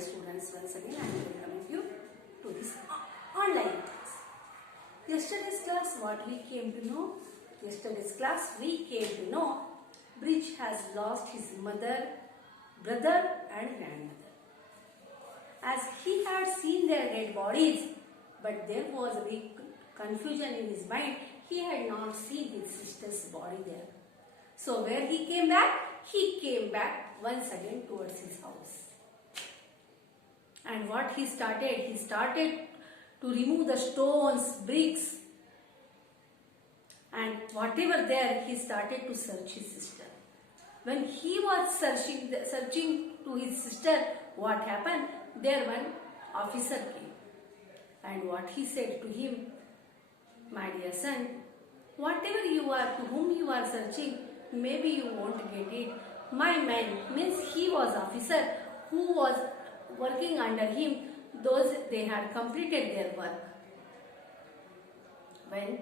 dear students, once again I am welcoming you to this online class. Yesterday's class, what we came to know? Yesterday's class, we came to know Bridge has lost his mother, brother and grandmother. As he had seen their dead bodies, but there was a big confusion in his mind. He had not seen his sister's body there. So where he came back? He came back once again towards his house. And what he started? He started to remove the stones, bricks, and whatever there, he started to search his sister. When he was searching to his sister, what happened? There one officer came. And what he said to him, my dear son, whatever you are, to whom you are searching, maybe you won't get it. My man, means he was officer who was working under him, those they had completed their work. When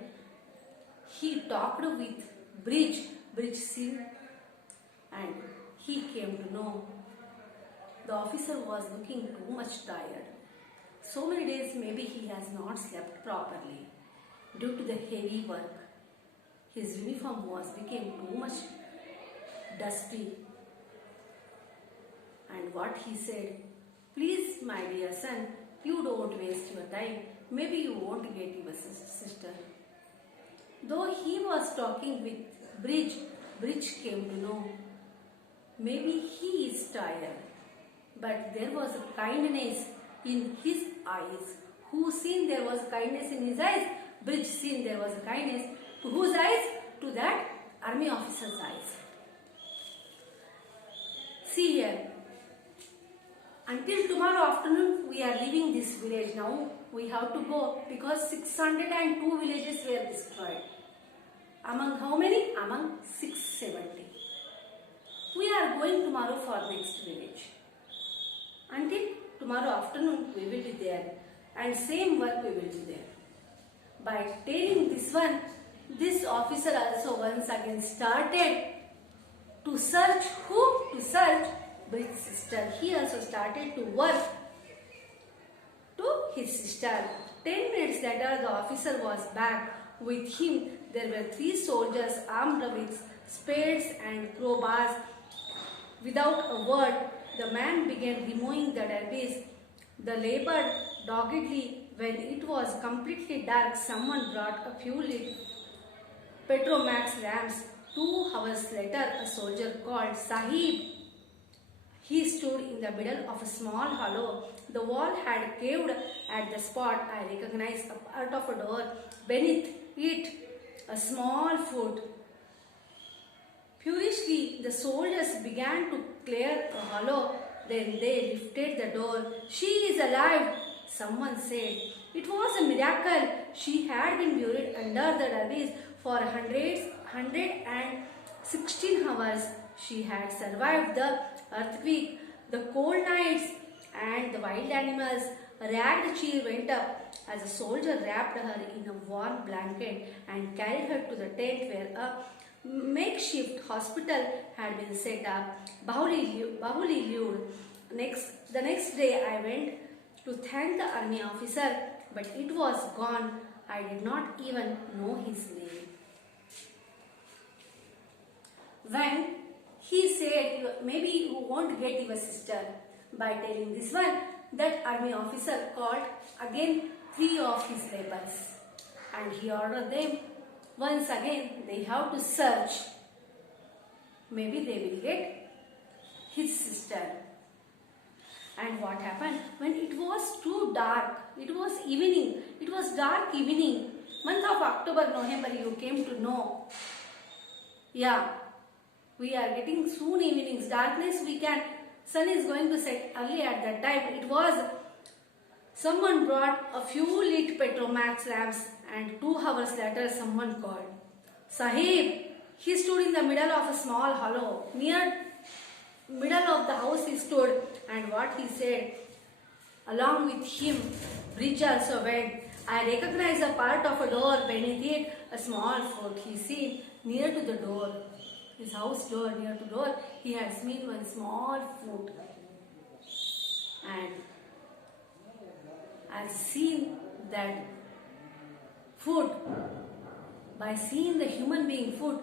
he talked with Bridge seen, and he came to know the officer was looking too much tired. So many days maybe he has not slept properly due to the heavy work. His uniform became too much dusty. And what he said, please my dear son, you don't waste your time. Maybe you won't get your sister. Though he was talking with Bridge came to know maybe he is tired. But there was a kindness in his eyes. Who seen there was kindness in his eyes? Bridge seen there was a kindness. To whose eyes? To that army officer's eyes. See here. Until tomorrow afternoon, we are leaving this village. Now we have to go because 602 villages were destroyed. Among how many? Among 670. We are going tomorrow for next village. Until tomorrow afternoon, we will be there. And same work we will do there. By telling this one, this officer also once again started to search. Who? To search Bridge's sister. He also started to work to his sister. 10 minutes later, the officer was back. With him, there were 3 soldiers armed with spades and crowbars. Without a word, the man began removing the debris. The labored doggedly. When it was completely dark, someone brought a few lit Petromax lamps. 2 hours later, a soldier called Sahib. He stood in the middle of a small hollow. The wall had caved at the spot. I recognized a part of a door. Beneath it, a small foot. Furiously, the soldiers began to clear the hollow. Then they lifted the door. She is alive, someone said. It was a miracle. She had been buried under the debris for 116 hours. She had survived the earthquake, the cold nights, and the wild animals. A ragged chill went up as a soldier wrapped her in a warm blanket and carried her to the tent where a makeshift hospital had been set up. Bahuli lived. The next day I went to thank the army officer, but it was gone. I did not even know his name. When he said, maybe you won't get your sister, by telling this one, that army officer called again 3 of his laborers, and he ordered them once again they have to search. Maybe they will get his sister. And what happened? When it was too dark, it was evening, it was dark evening, month of October, November, you came to know. Yeah, we are getting soon evenings, darkness sun is going to set early at that time. It was, someone brought a few lit Petromax lamps and 2 hours later someone called. Sahib, he stood in the middle of a small hollow. Near middle of the house he stood, and what he said, along with him, Bridge also went. I recognize a part of a door, beneath it a small foot. He seen near to the door, his house door, near to door, he had seen one small foot. And has seen that food, by seeing the human being food,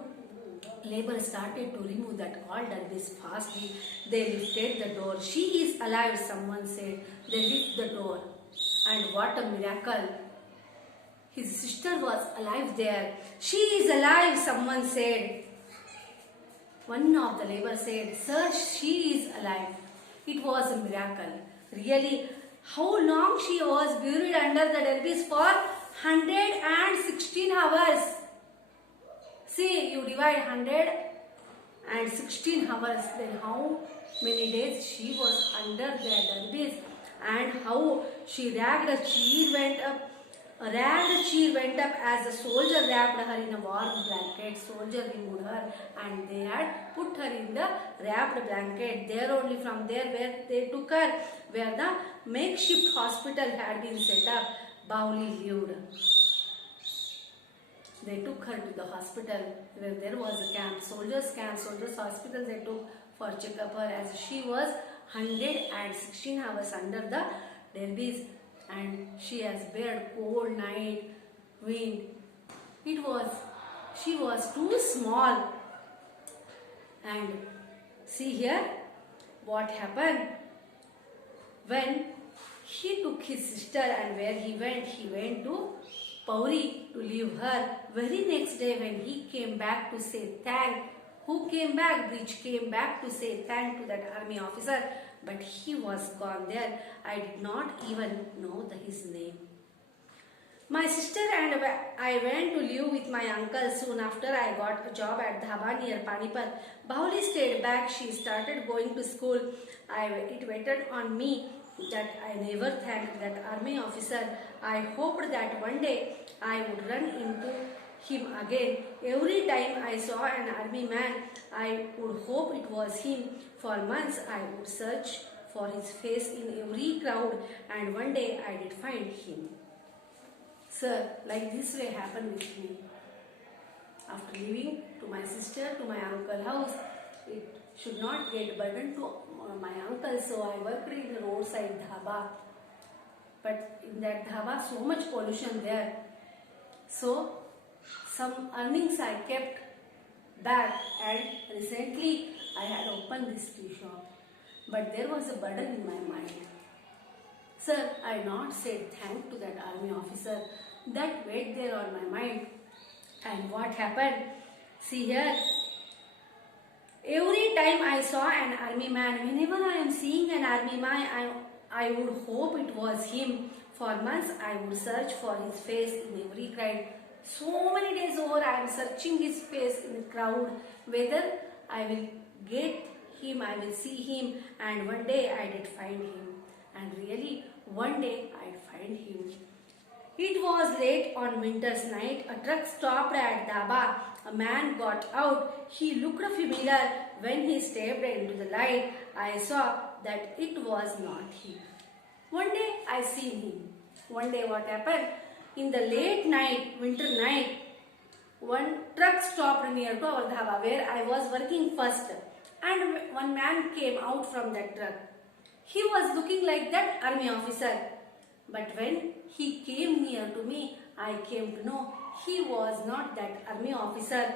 labor started to remove that all dervish fastly. They lifted the door. She is alive, someone said. They lift the door. And what a miracle. His sister was alive there. She is alive, someone said. One of the labor said, Sir, she is alive. It was a miracle. Really, how long she was buried under the dervish for? 116 hours. See, you divide 116 hours, then how many days she was under the dervish, and how she wrapped a cheer went up. A ragged cheer went up as the soldier wrapped her in a warm blanket. Soldier removed her and they had put her in the wrapped blanket. There only from there where they took her, where the makeshift hospital had been set up, Bahuli lived. They took her to the hospital where there was a camp, soldiers hospital. They took for check up her as she was 116 hours under the dervish, and she has bared cold night, wind. She was too small. And see here what happened when he took his sister, and where he went to Pauri to leave her. Very next day when he came back to say thank, who came back? Breach came back to say thank to that army officer, but he was gone there. I did not even know his name. My sister and I went to live with my uncle. Soon after, I got a job at Dhaba near Panipat. Bahuli stayed back. She started going to school. It waited on me that I never thanked that army officer. I hoped that one day I would run into him again. Every time I saw an army man, I would hope it was him. For months I would search for his face in every crowd, and one day I did find him. Sir, like this way happened with me. After leaving to my sister, to my uncle's house, it should not get burdened to my uncle, so I worked in the roadside dhaba. But in that dhaba, so much pollution there. So some earnings I kept back, and recently I had opened this tea shop. But there was a burden in my mind. Sir, I not said thank to that army officer. That weighed there on my mind. And what happened? See here. Every time I saw an army man, whenever I am seeing an army man, I would hope it was him. For months I would search for his face in every crowd. So many days over I am searching his face in the crowd. Whether I will get him, I will see him, and one day I did find him. And really, one day I find him. It was late on winter's night. A truck stopped at Dhaba. A man got out. He looked familiar. When he stepped into the light, I saw that it was not him. One day I seen him. One day what happened? In the late night, winter night, one truck stopped near to our dhaba where I was working first. And one man came out from that truck. He was looking like that army officer. But when he came near to me, I came to know he was not that army officer.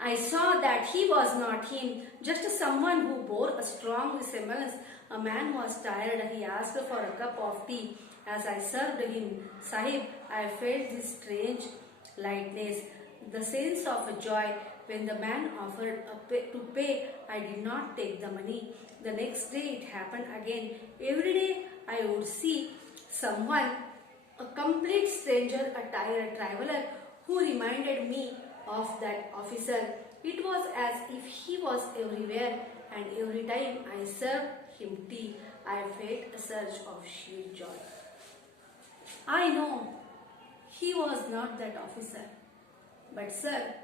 I saw that he was not him, just someone who bore a strong resemblance. A man was tired. He asked for a cup of tea. As I served him, Sahib, I felt this strange lightness, the sense of joy. When the man offered to pay, I did not take the money. The next day it happened again. Every day I would see someone, a complete stranger, a tired traveler, who reminded me of that officer. It was as if he was everywhere, and every time I served him tea, I felt a surge of sheer joy. I know he was not that officer, but sir,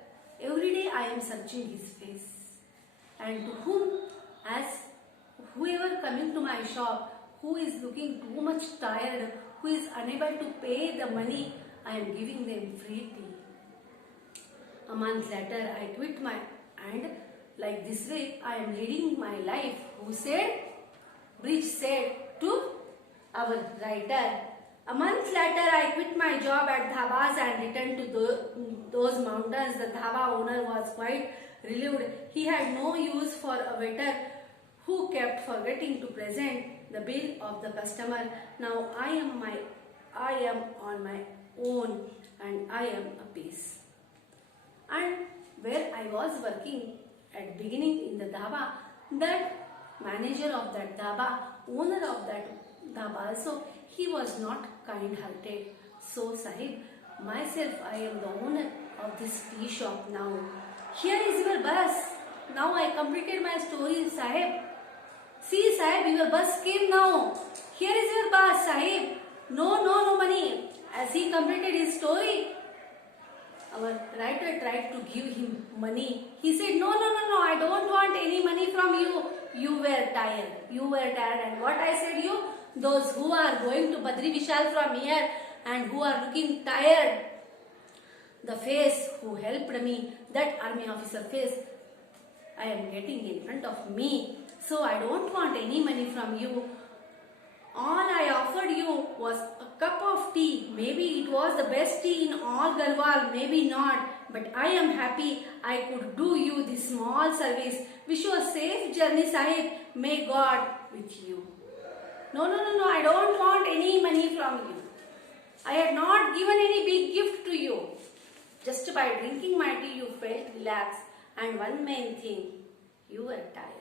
every day I am searching his face, and to whom, as whoever coming to my shop, who is looking too much tired, who is unable to pay the money, I am giving them free tea. A month later, I quit and like this way I am leading my life. Who said? Breach said to our writer. A month later, I quit my job at Dhabas and returned to those mountains. The Dhaba owner was quite relieved. He had no use for a waiter who kept forgetting to present the bill of the customer. Now I am on my own and I am a peace. And where I was working at beginning in the dhaba, that manager of that dhaba, owner of that dhaba also, he was not kind-hearted. So Sahib, myself, I am the owner of this tea shop now. Here is your bus. Now I completed my story, Sahib. See, Sahib, your bus came now. Here is your bus, Sahib. No money. As he completed his story, our writer tried to give him money. He said, no, I don't want any money from you. You were tired. And what I said you? Those who are going to Badri Vishal from here and who are looking tired, the face who helped me, that army officer face, I am getting in front of me. So I don't want any money from you. All I offered you was a cup of tea. Maybe it was the best tea in all Garhwal, maybe not. But I am happy I could do you this small service. Wish you a safe journey, Sahib. May God with you. No, I don't want any money from you. I had not given any big gift to you. Just by drinking my tea, you felt relaxed. And one main thing, you were tired.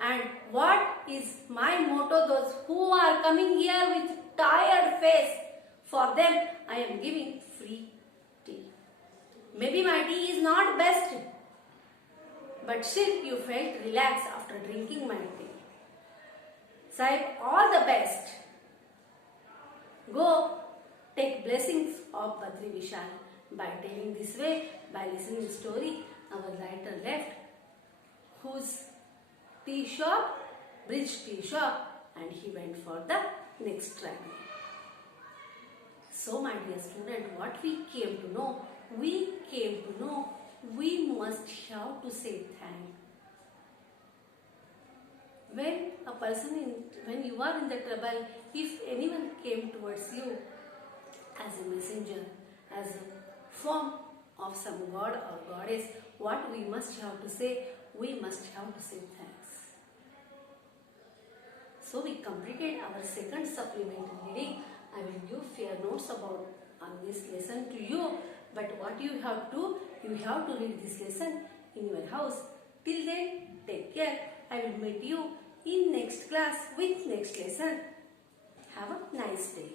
And what is my motto? Those who are coming here with tired face, for them I am giving free tea. Maybe my tea is not best, but still you felt relaxed after drinking my tea. Sahib, all the best. Go take blessings of Badri Vishal. By telling this way, by listening story, our writer left, whose tea shop, Bridge Tea Shop, and he went for the next travel. So my dear student, what we came to know? We came to know we must have to say thank. When you are in the trouble, if anyone came towards you as a messenger, as a form of some god or goddess, what we must have to say? We must have to say thanks. So we completed our second supplementary reading. I will give fair notes about on this lesson to you. But what you have to read this lesson in your house. Till then, take care. I will meet you in next class with next lesson. Have a nice day.